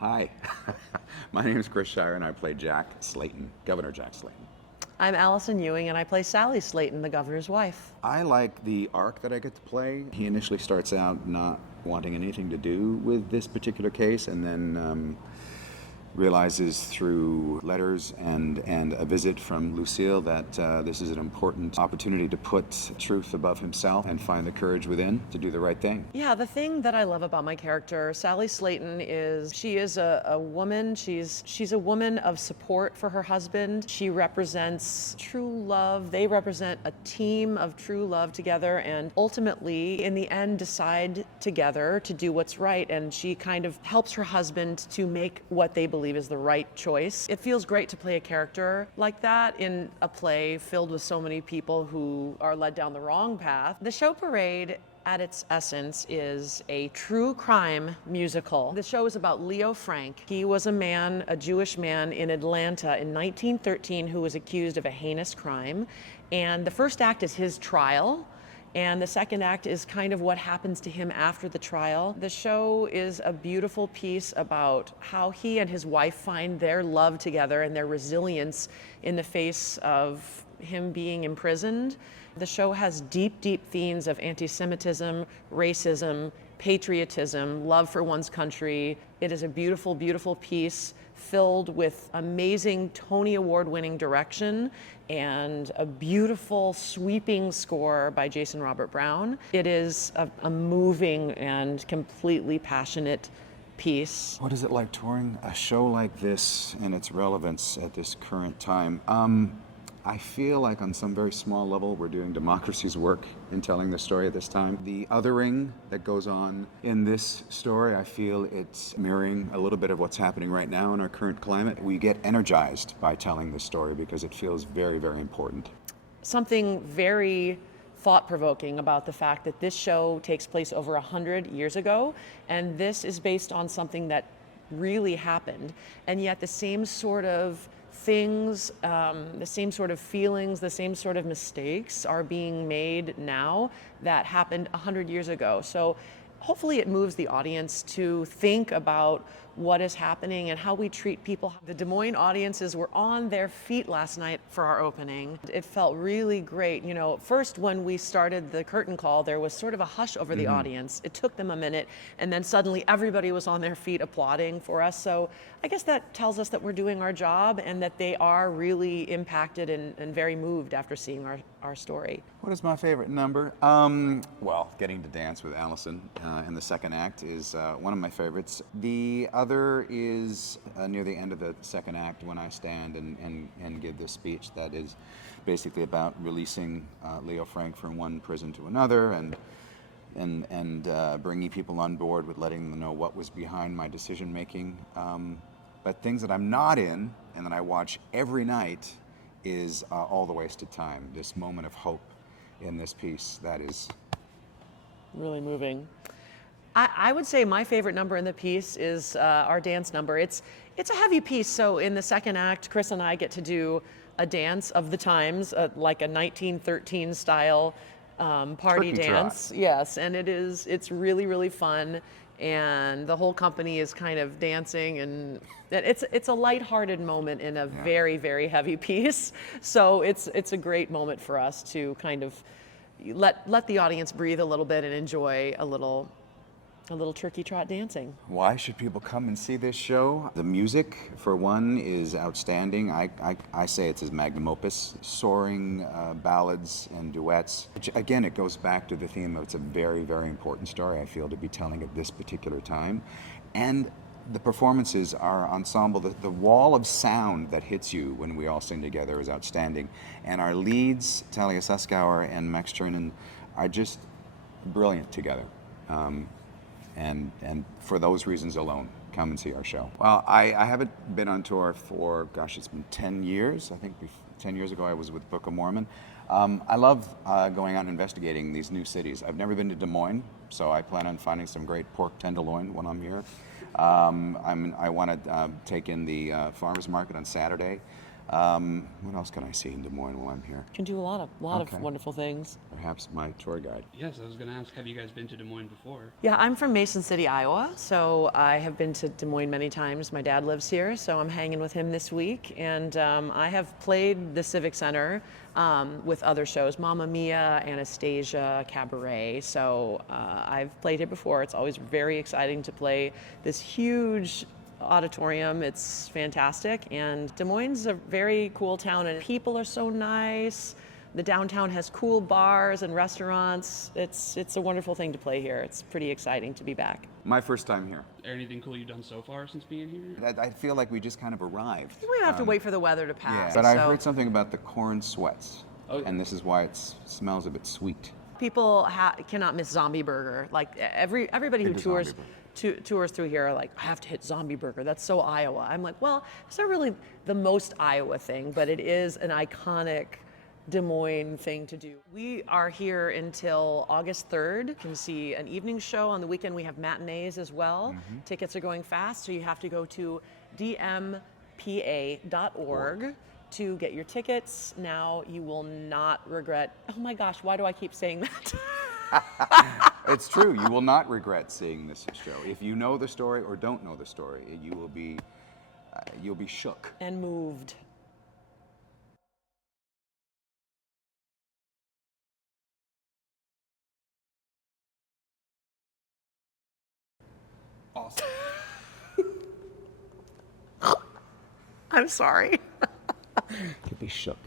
Hi, my name is Chris Shire and I play Jack Slayton, Governor Jack Slayton. I'm Alison Ewing and I play Sally Slayton, the governor's wife. I like the arc that I get to play. He initially starts out not wanting anything to do with this particular case and then realizes through letters and a visit from Lucille that this is an important opportunity to put truth above himself and find the courage within to do the right thing. Yeah, the thing that I love about my character, Sally Slayton, is she is a woman. She's a woman of support for her husband. She represents true love. They represent a team of true love together and ultimately, in the end, decide together to do what's right. And she kind of helps her husband to make what they believe is the right choice. It feels great to play a character like that in a play filled with so many people who are led down the wrong path. The show Parade, at its essence, is a true crime musical. The show is about Leo Frank. He was a Jewish man in Atlanta in 1913 who was accused of a heinous crime. And the first act is his trial. And the second act is kind of what happens to him after the trial. The show is a beautiful piece about how he and his wife find their love together and their resilience in the face of him being imprisoned. The show has deep, deep themes of anti-Semitism, racism, patriotism, love for one's country. It is a beautiful, beautiful piece filled with amazing Tony Award-winning direction and a beautiful, sweeping score by Jason Robert Brown. It is a moving and completely passionate piece. What is it like touring a show like this and its relevance at this current time? I feel like on some very small level we're doing democracy's work in telling the story at this time. The othering that goes on in this story, I feel it's mirroring a little bit of what's happening right now in our current climate. We get energized by telling this story because it feels very, very important. Something very thought-provoking about the fact that this show takes place over 100 years ago, and this is based on something that really happened, and yet the same sort of things, the same sort of feelings, the same sort of mistakes are being made now that happened 100 years ago. So hopefully it moves the audience to think about what is happening and how we treat people. The Des Moines audiences were on their feet last night for our opening. It felt really great. You know, first when we started the curtain call, there was sort of a hush over the audience. It took them a minute, and then suddenly everybody was on their feet applauding for us. So I guess that tells us that we're doing our job and that they are really impacted and very moved after seeing our story. What is my favorite number? Well, getting to dance with Alison in the second act is one of my favorites. The other is near the end of the second act when I stand and give this speech that is basically about releasing Leo Frank from one prison to another and bringing people on board with letting them know what was behind my decision making. But things that I'm not in and that I watch every night is All the Wasted Time, this moment of hope in this piece that is really moving. I would say my favorite number in the piece is our dance number. It's a heavy piece, so in the second act, Chris and I get to do a dance of the times, like a 1913 style party Turkey dance. trot. Yes, and it's really, really fun. And the whole company is kind of dancing, and it's a lighthearted moment in a very, very heavy piece. So it's a great moment for us to kind of let the audience breathe a little bit and enjoy a little turkey trot dancing. why should people come and see this show? The music, for one, is outstanding. I say it's his magnum opus. Soaring ballads and duets. Which, again, it goes back to the theme of it's a very, very important story, I feel, to be telling at this particular time. And the performances are ensemble. The wall of sound that hits you when we all sing together is outstanding. And our leads, Talia Suskauer and Max Chernin, are just brilliant together. And for those reasons alone, come and see our show. Well, I haven't been on tour for, gosh, it's been 10 years. I think 10 years ago I was with Book of Mormon. I love going out and investigating these new cities. I've never been to Des Moines, so I plan on finding some great pork tenderloin when I'm here. I want to take in the farmers market on Saturday. What else can I see in Des Moines while I'm here? You can do a lot Okay. of wonderful things. Perhaps my tour guide. Yes, I was going to ask, have you guys been to Des Moines before? Yeah, I'm from Mason City, Iowa, so I have been to Des Moines many times. My dad lives here, so I'm hanging with him this week, and I have played the Civic Center with other shows, Mamma Mia, Anastasia, Cabaret, so I've played here before. It's always very exciting to play this huge auditorium. It's fantastic, and Des Moines is a very cool town, and people are so nice. The downtown has cool bars and restaurants. It's a wonderful thing to play here. It's pretty exciting to be back. My first time here. Anything cool you've done so far since being here? I feel like we just kind of arrived. We have to wait for the weather to pass. But I so heard something about the corn sweats, Oh. and this is why it smells a bit sweet. people cannot miss Zombie Burger. Like everybody who Into tours Zombie tours through here are like, I have to hit Zombie Burger. That's so Iowa. I'm like, well, it's not really the most Iowa thing, but it is an iconic Des Moines thing to do. We are here until August 3rd. You can see an evening show. On the weekend, we have matinees as well. Tickets are going fast, so you have to go to dmpa.org to get your tickets. Now you will not regret. Oh my gosh, why do I keep saying that? It's true. You will not regret seeing this show. If you know the story or don't know the story, you will be you'll be shook. And moved. Awesome. I'm sorry. You'll be shook.